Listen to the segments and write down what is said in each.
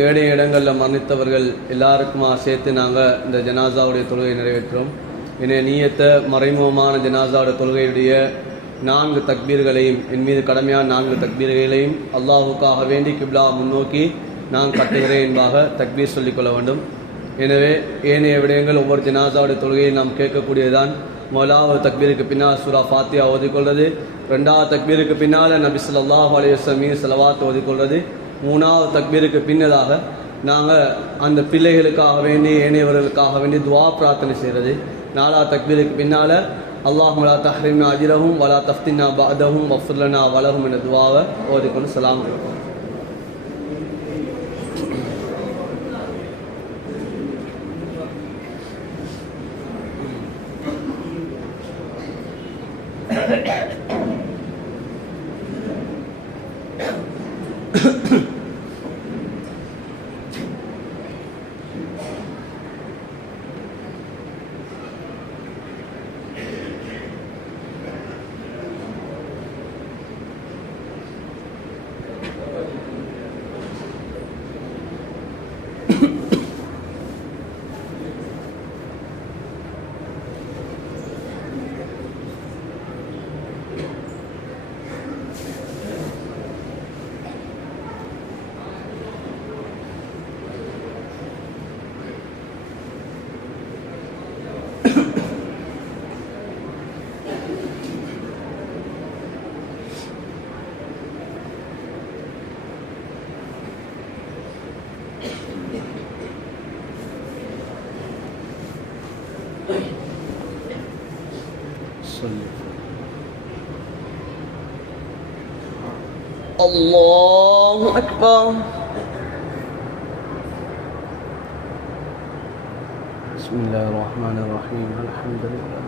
ஏழை இடங்களில் மரணித்தவர்கள் எல்லாருக்குமா சேர்த்து நாங்கள் இந்த ஜனாசாவுடைய தொழுகை நிறைவேற்றுறோம். என்னை நீயத்த மறைமுகமான ஜனாசாவுடைய தொழுகையுடைய நான்கு தக்பீர்களையும் என் மீது கடமையான நான்கு தக்பீர்களையும் அல்லாஹுக்காக வேண்டி கிப்லா முன்னோக்கி நான் கட்டுகிறேன் என்பாக தக்பீர் சொல்லிக்கொள்ள வேண்டும். எனவே ஏனைய விடயங்கள் ஒவ்வொரு ஜனாசாவுடைய தொழுகையை நாம் கேட்கக்கூடியதுதான். முதலாவது தக்பீருக்கு பின்னால் சுரா ஃபாத்தியா ஓதிக்கொள்வது ரெண்டாவது தக்பீருக்கு பின்னால் நபி சொல்லாஹ் அலைஹி வஸல்லம் மீது செலவாத்து ஓதிக்கொள்வது மூணாவது தக்பீருக்கு பின்னதாக நாங்கள் அந்த பிள்ளைகளுக்காக வேண்டி ஏனையவர்களுக்காக வேண்டி துவா பிரார்த்தனை செய்கிறது நாலாவது தக்பீருக்கு பின்னால் அல்லாஹ் லா தஹ்ரிம்னா அஜிரஹும் வலா தஃப்தின்னா பஅதஹும் வஃபுல்லனா வலஹும் என்ற துவாவை ஓதிக்கொண்டு சலாம் கொடுப்போம். الله أكبر. بسم الله الرحمن الرحيم. الحمد لله.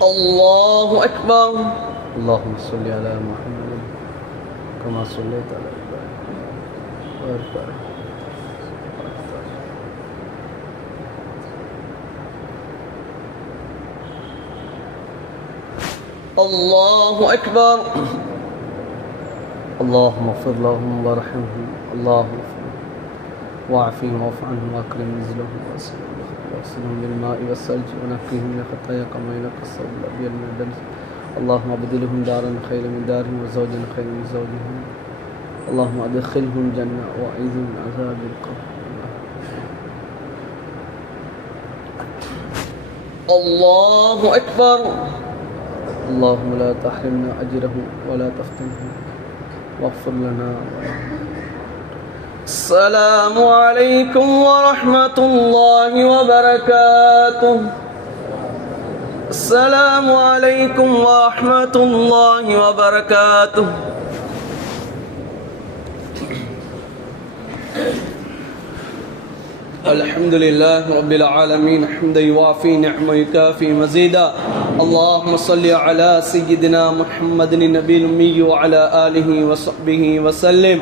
الله أكبر. اللهم صل على محمد كما صليت على إبراهيم وبارك على الله أكبر. اللهم اغفر لهم وارحمهم. اللهم اغفر واعفهم واعف عنهم واكرم نزلهم واغسلهم بالماء والثلج ونقهم من خطايا كما ينقى الثوب الابيض من الدنس. اللهم ابدلهم دارا خيرا من دارهم وزوجا خيرا من زوجهم اللهم ادخلهم الجنة وأعيذهم من عذاب القبر. الله أكبر. اللهم لا تحرمنا أجرهم ولا تفتنهم. واغفر لنا. السلام عليكم ورحمة الله وبركاته. السلام عليكم ورحمة الله وبركاته. الحمد لله رب العالمين حمدا يوافي نعمة يكافي مزيدا. اللهم صل على سيدنا محمد النبي الأمي وعلى آله وصحبه وسلم.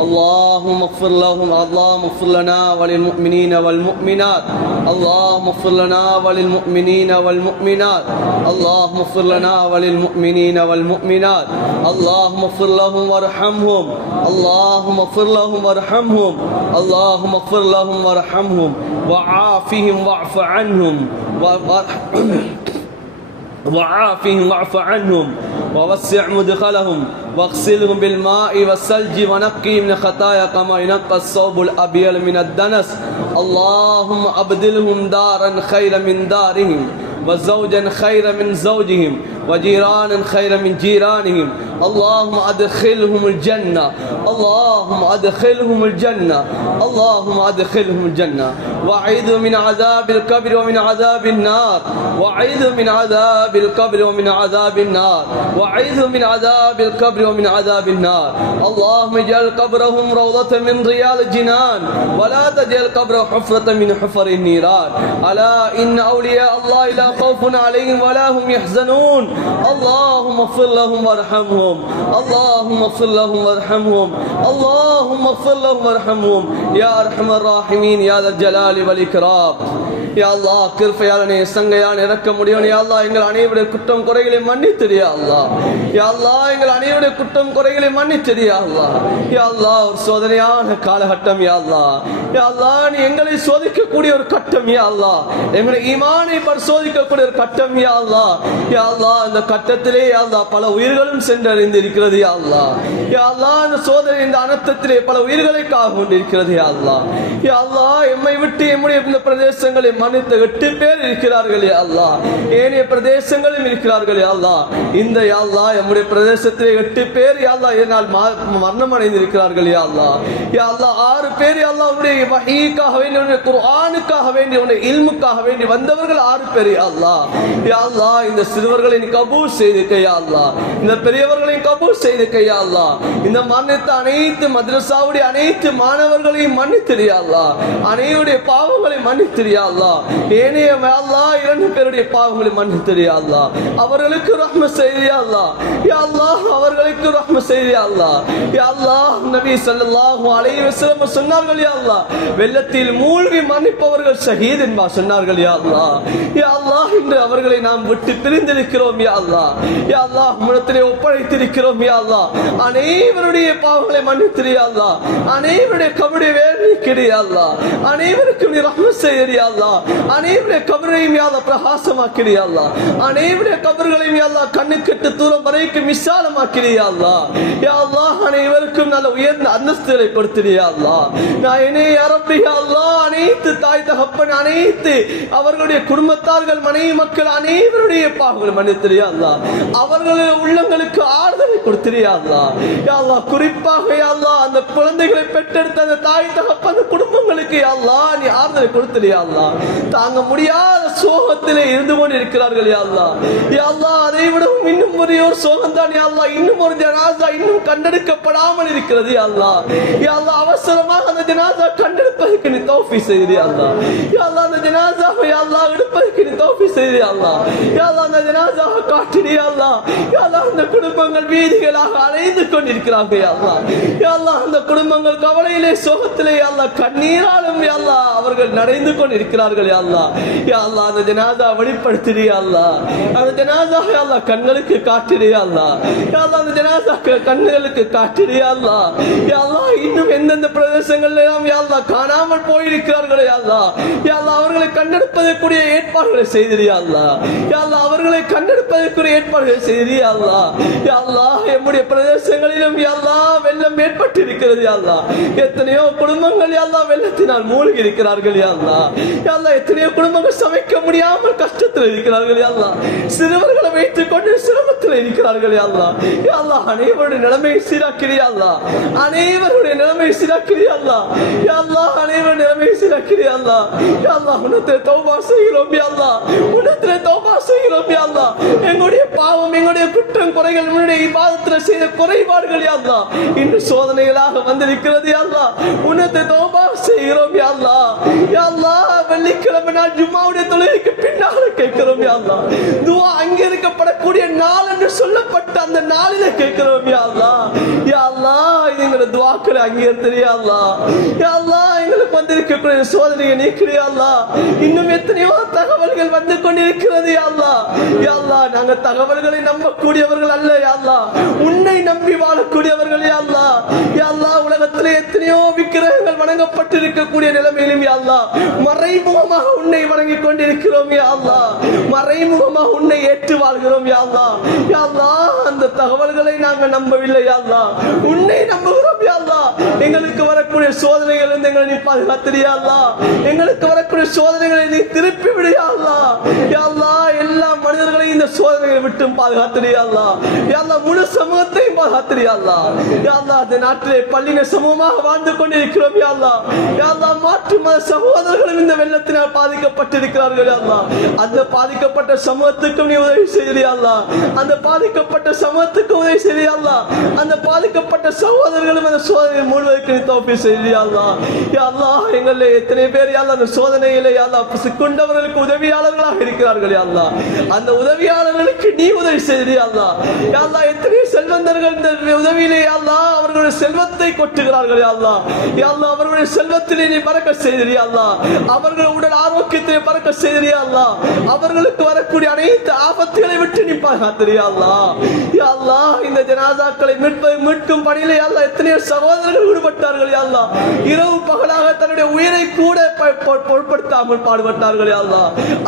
اللهم اغفر لهم اللهم اغفر لنا وللمؤمنين والمؤمنات. اللهم اغفر لنا وللمؤمنين والمؤمنات. اللهم اغفر لنا وللمؤمنين والمؤمنات. اللهم اغفر لهم وارحمهم. اللهم اغفر لهم وارحمهم. اللهم اغفر لهم وارحمهم. وعافهم واعف عنهم. وعافهم واعف عنهم ووسع مدخلهم واغسلهم بالماء والثلج ونقي من خطايا كما ينقى الثوب الأبيض من الدنس. اللهم أبدلهم دارا خيرا من دارهم وزوجا خيرا من زوجهم وجيرانا خيرا من جيرانهم اللهم ادخلهم الجنة. اللهم ادخلهم الجنة. اللهم ادخلهم الجنة. واعيذ من عذاب القبر ومن عذاب النار. واعيذ من عذاب القبر ومن عذاب النار. واعيذ من عذاب القبر ومن عذاب النار. اللهم اجعل قبرهم روضة من رياض الجنان. ولا تجعل قبره حفرة من حفر النيران. ألا إن أولياء الله لا خوف عليهم ولا هم يحزنون. اللهم اغفر لهم وارحمهم. اللهم اغفر لهم وارحمهم اللهم اغفر لهم وارحمهم يا ارحم الراحمين يا ذا الجلال والاكرام யா அல்லாஹ் கிருபையாளனே சங்கையான இறக்க முடியும் யா அல்லாஹ் எங்கள் அனைவருடைய குற்றம் குறைகளை மன்னித்திரு யா அல்லாஹ் யா அல்லாஹ் எங்கள் அனைவருடைய குற்றம் குறைகளை மன்னித்திரு யா அல்லாஹ் யா அல்லாஹ் ஒரு சோதனையான காலகட்டம் யா அல்லாஹ் யா அல்லாஹ் நீ எங்களை சோதிக்கக்கூடிய ஒரு கட்டம் யா அல்லாஹ் எங்களை ஈமானை பரிசோதிக்கக்கூடிய ஒரு கட்டம் யா அல்லாஹ் யா அல்லாஹ் இந்த கட்டத்திலே யா அல்லாஹ் பல உயிர்களும் நிறைந்து இருக்கிறது அல்லா. அல்லா இந்த சோதனை இந்த அனர்த்தத்திலே பல உயிர்களை காக கொண்டிருக்கிறது அல்லா. அல்லா எம்மை விட்டு எம்முடைய இந்த பிரதேசங்களை மன்னித்த எட்டு பேர் இருக்கிறார்களே அல்லா. ஏனைய பிரதேசங்களும் இருக்கிறார்களே அல்லா. இந்த அல்லா எம்முடைய பிரதேசத்திலே எட்டு பேர் யா அல்லாஹ் இதனால் மரணம் அடைந்திருக்கிறார்கள் யா அல்லாஹ் ஆறு பேர் யா உன்னுடைய வகைக்காக வேண்டி உன்னுடைய குரானுக்காக வேண்டி உன்னுடைய இல்முக்காக வேண்டி வந்தவர்கள் ஆறு பேர் அல்லா யாழ்லா இந்த சிறுவர்களை நீ கபூல் செய்து கையாள்லா இந்த பெரியவர்களையும் கபூர் செய்து கையாள்லா இந்த மன்னித்த அனைத்து மദ്രസാவுடைய அனைத்து மாணவர்களையும் மன்னித்திரியாள்லா அனைவருடைய பாவங்களை மன்னித்திரியாள்லா ஏனைய அல்லா இரண்டு பேருடைய பாவங்களை மன்னித்திரியாள்லா அவர்களுக்கு ரஹ்ம செய்தியாள்லா யாழ்லா அவர்களுக்கு ரஹ்ம செய்தியாள்லா யாழ்லா நபி சல்லல்லாஹு அலைஹி வஸல்லம் சொன்னார்கள் யாழ்லா அல்லா வெள்ளத்தில் மூழ்கி மன்னிப்பவர்கள் ஷஹீத் என்பா சொன்னார்கள் யா அல்லா யா அல்லா இன்று அவர்களை நாம் விட்டு பிரிந்திருக்கிறோம் யா அல்லா யா அல்லா முனத்திலே ஒப்படைத்திருக்கிறோம் யா அல்லா அனைவருடைய பாவங்களை மன்னித்திரியா அல்லா அனைவருடைய கபடி வேதனைக்கிறியா அல்லா அனைவருக்கும் நீ ரஹ்மத் செய்யறியா அல்லா அனைவருடைய கபரையும் யா அல்லாஹ் பிரகாசமாக்கிறியா அல்லா அனைவருடைய கபர்களையும் யா அல்லாஹ் கண்ணுக்கெட்டு தூரம் வரைக்கும் விசாலமாக்கிறியா அல்லா யா அல்லா அனைவருக்கும் நல்ல உயர்ந்த அந்தஸ்துகளை கொடுத்திரியா அல்லா நான் என்னை அனைத்து தாய் தகப்பன் அனைத்து அவர்களுடைய குடும்பத்தார்கள் மனைவி மக்கள் அனைவருடைய பாவங்களை மன்னித்திரியா அவர்களுடைய உள்ளங்களுக்கு ஆறுதலை கொடுத்திரியா அல்லாஹ் குறிப்பாக யா அந்த குழந்தைகளை பெற்றெடுத்த அந்த தாய் தகப்பன் குடும்பங்களுக்கு யா நீ ஆறுதலை கொடுத்திரியா அல்லாஹ் தாங்க முடியாத சோகத்திலே இருந்து கொண்டு இருக்கிறார்கள் யாழ்லா யாழ்லா அதை விடவும் இன்னும் ஒரே ஒரு சோகம் தான் யாழ்லா இன்னும் ஒரு ஜனாசா இன்னும் கண்டெடுக்கப்படாமல் இருக்கிறது யாழ்லா யாழ்லா அவசரமாக அந்த ஜனாசா கண்டெடுப்பதற்கு நீ தௌஃபி செய்து யா அல்லாஹ் யா அல்லாஹ் அந்த ஜனாசாவை யா அல்லாஹ் எடுப்பதற்கு நீ தௌஃபி செய்து யா செய்து அல்லா அல்லாஹ் அந்த ஜனாசாவை காட்டிடு யா அல்லாஹ் அந்த குடும்பங்கள் வீதிகளாக அலைந்து கொண்டிருக்கிறாங்க யா அல்லாஹ் அந்த குடும்பங்கள் கவலையிலே சோகத்திலே யா கண்ணீராலும் யா அவர்கள் நடந்து கொண்டிருக்கிறார்கள் யா அல்லாஹ் அந்த ஜனாசா வெளிப்படுத்திடு யா அந்த ஜனாசா யா கண்களுக்கு காட்டிடு யா அல்லாஹ் அந்த ஜனாசா கண்களுக்கு காட்டிடு யா அல்லாஹ் இன்னும் எந்தெந்த பிரதேசங்கள்ல எல்லாம் யா காணாமல் போயிருக்கிறார்களே யா அல்லாஹ் அவர்களை கண்டெடுப்பதற்குரிய ஏற்பாடு ஏற்பாடுகளை செய்திரு யா அல்லாஹ் அவர்களை கண்டெடுப்பதற்குரிய ஏற்பாடுகள் செய்திரு யா அல்லாஹ் எம்முடைய பிரதேசங்களிலும் யா வெள்ளம் ஏற்பட்டிருக்கிறது யா அல்லாஹ் எத்தனையோ குடும்பங்கள் யா வெள்ளத்தினால் மூழ்கி இருக்கிறார்கள் யாழ்லா அல்லாஹ் எத்தனையோ குடும்பங்கள் சமைக்க முடியாமல் கஷ்டத்தில் இருக்கிறார்கள் யாழ்லா சிறுவர்களை வைத்துக் கொண்டு சிரமத்தில் இருக்கிறார்கள் யாழ்லா யாழ்லா அனைவருடைய நிலைமையை சீராக்கிறியா அல்லாஹ் அனைவருடைய நிலைமையை சீராக்கிறியா அல்லாஹ் யா அனைவருடைய நிலைமையை சீராக்கிறியா அல்லாஹ் யா அல்லாஹ் தௌபா செய்கிறோம் யாழ்லா அல்லா உன்னத்திலே தௌபா செய்கிறோம் யா எங்களுடைய பாவம் எங்களுடைய குற்றம் குறைகள் உன்னுடைய இபாதத்தில் செய்த குறைபாடுகள் யா அல்லாஹ். இன்று சோதனைகளாக வந்திருக்கிறது யா அல்லாஹ். உன்னத்தை தௌபா செய்கிறோம் யா அல்லா யா வெள்ளிக்கிழமை நாள் ஜும்மாவுடைய தொழுகைக்கு பின்னால கேட்கிறோம் யா அல்லாஹ். துவா அங்கீகரிக்கப்படக்கூடிய நாள் என்று சொல்லப்பட்ட அந்த நாளில கேட்கிறோம் யா அல்லா யா அல்லாஹ் எங்களோட துவாக்களை அங்கீகரித்திரு யா யா அல்லாஹ் எங்களுக்கு வந்திருக்கக்கூடிய சோதனையை நீக்கிறியா அல்லா இன்னும் எத்தனையோ தகவல்கள் வந்து கொண்டிருக்கிறது யா அல்லாஹ். நாங்க தகவல்களை நம்பக்கூடியவர்கள் அல்ல யா உன்னை நம்பி வாழக்கூடியவர்கள் யா அல்லாஹ். யா உலகத்திலே எத்தனையோ விக்கிரகங்கள் வணங்கப்பட்டிருக்கக்கூடிய நிலைமையிலும் யா மறைமுகமாக உன்னை வணங்கிக் கொண்டிருக்கிறோம் யா மறைமுகமாக உன்னை ஏற்று வாழ்கிறோம் யா அல்லாஹ் அந்த தகவல்களை நாங்க நம்பவில்லை யா உன்னை நம்புகிறோம் யா எங்களுக்கு வரக்கூடிய சோதனைகள் இருந்து எங்களை நீ பாதுகாத்திரியா அல்லாஹ் எங்களுக்கு வரக்கூடிய சோதனைகளை நீ திருப்பி விடியா அல்லாஹ் யா இந்த சோதனைகளை விட்டு பாதுகாத்திரியா அல்லாஹ் முழு சமூகத்தையும் பாதுகாத்திரியா அல்லாஹ் அந்த நாட்டிலே பள்ளின சமூகமாக வாழ்ந்து கொண்டிருக்கிறோம் யாழ்லா அல்லாஹ் மாற்று மத சகோதரர்களும் இந்த வெள்ளத்தினால் பாதிக்கப்பட்டிருக்கிறார்கள் யாழ்லா அந்த பாதிக்கப்பட்ட சமூகத்துக்கும் நீ உதவி செய்தியா அந்த பாதிக்கப்பட்ட சமூகத்துக்கு உதவி செய்தியா அந்த பாதிக்கப்பட்ட சகோதரர்களும் அந்த சோதனை முழுவதற்கு நீ தோப்பி செய்தியா யாழ்லா எங்களை எங்களில் எத்தனை பேர் யாழ்லா அந்த சோதனையிலே யாழ்லா சிக்குண்டவர்களுக்கு உதவியாளர்களாக இருக்கிறார்கள் யாழ்லா அந்த உதவியாளர் உதவியாளர்களுக்கு நீ உதவி செய்தி அல்லா. அல்லா அல்லாஹ் எத்தனை செல்வந்தர்கள் இந்த உதவியிலே அல்லா அவர்களுடைய செல்வத்தை கொட்டுகிறார்கள் அல்லா. அல்லா அவர்களுடைய செல்வத்திலே நீ பறக்க செய்தியா அல்லா. அவர்கள் உடல் ஆரோக்கியத்தை பறக்க செய்தியா அல்லா. அவர்களுக்கு வரக்கூடிய அனைத்து ஆபத்துகளை விட்டு நீ பாதுகாத்திரியா அல்லா. அல்லா இந்த ஜனாதாக்களை மீட்பை மீட்கும் பணியிலே அல்லா எத்தனையோ சகோதரர்கள் ஈடுபட்டார்கள் அல்லா. இரவு பகலாக தன்னுடைய உயிரை கூட பொருட்படுத்தாமல் பாடுபட்டார்கள் அல்லா.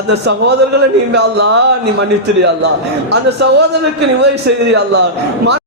அந்த சகோதரர்களை நீ அல்லா நீ மன்னித்து மன்னிச்சிரியா அல்லா அந்த சகோதரருக்கு நீ உதவி செய்தியா அல்லா